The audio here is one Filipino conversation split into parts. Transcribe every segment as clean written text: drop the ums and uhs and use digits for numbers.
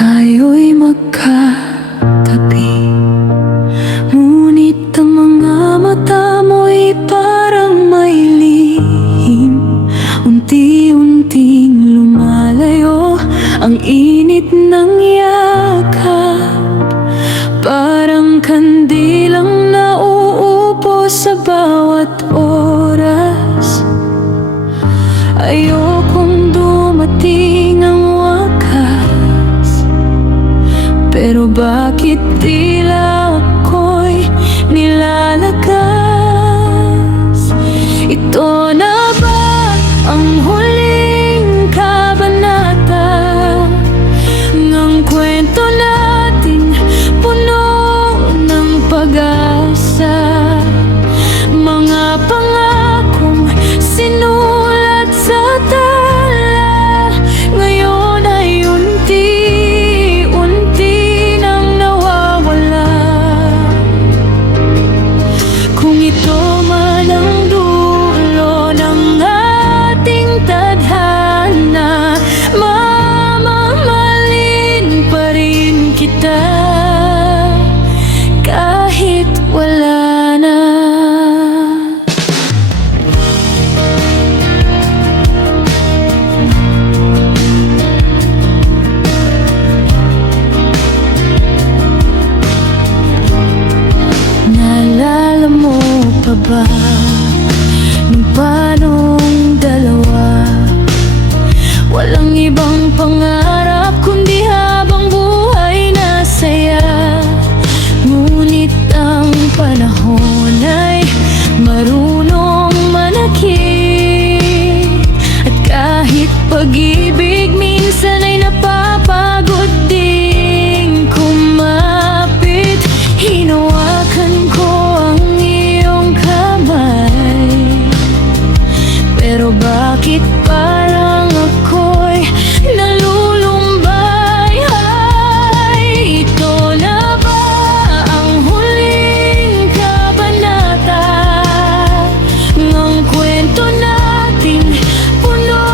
Tayo'y magkatabi, ngunit ang mga mata mo'y parang may lihim. Unti-unting lumalayo ang init ng yakap, parang kandilang nauupo sa bawat oras. Ayokong dumating ang wakas, pero bakit tila ako'y nilalagas? Ito na ba ang huling kabanata ng kwento nating puno ng pag-asa? Mga pangakong sinulat sa tala, ngayon ay unti-unti nang nawawala. Kung ito man ang dulo ng ating tadhana, mamahalin pa rin kita kahit wala na. Naalala mo pa ba nung panong dalawa, walang ibang pangarap kundi habang buhay na saya? Ngunit ang panahon ay marunong manakit, at kahit pag-ibig minsan ay napapagod ding kumapit. Hinawakan ko ang iyong kamay, pero bakit parang ako'y nalulumbay? Ay, ito na ba ang huling kabanata ng kwento nating puno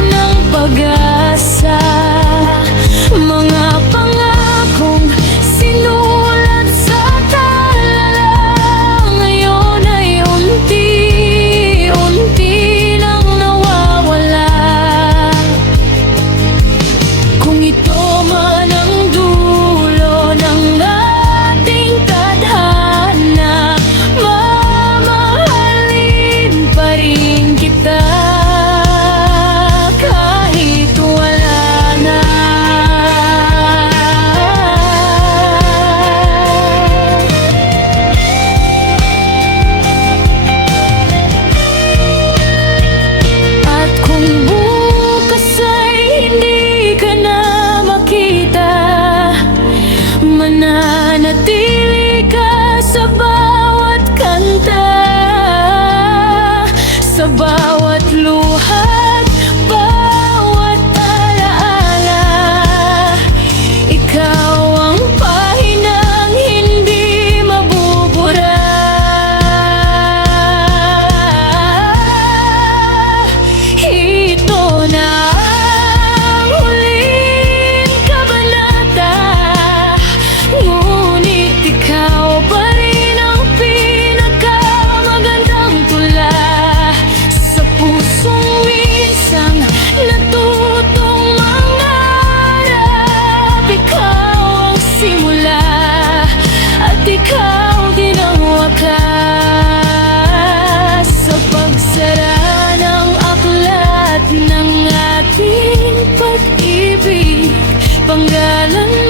ng pag-asa? Mga pangakong sinulat sa tala, ngayon ay unti-unti nang nawawala. Kung ito man ang dulo ng ating tadhana, mamahalin pa rin kita kahit wala na. At kung bukas ay hindi ka na makita, mananatili ka sa bawat kanta, sa bawat luha't bawat alaala. Ikaw ang pahinang hindi mabubura. Ito na ang huling kabanata, ngunit ikaw pa rin ang pinakamagandang tula sa pusong minsang natutong mangarap. Ikaw ang simula at ikaw din ang wakas, sa pagsara ng aklat ng ating pag-ibig. Panggalan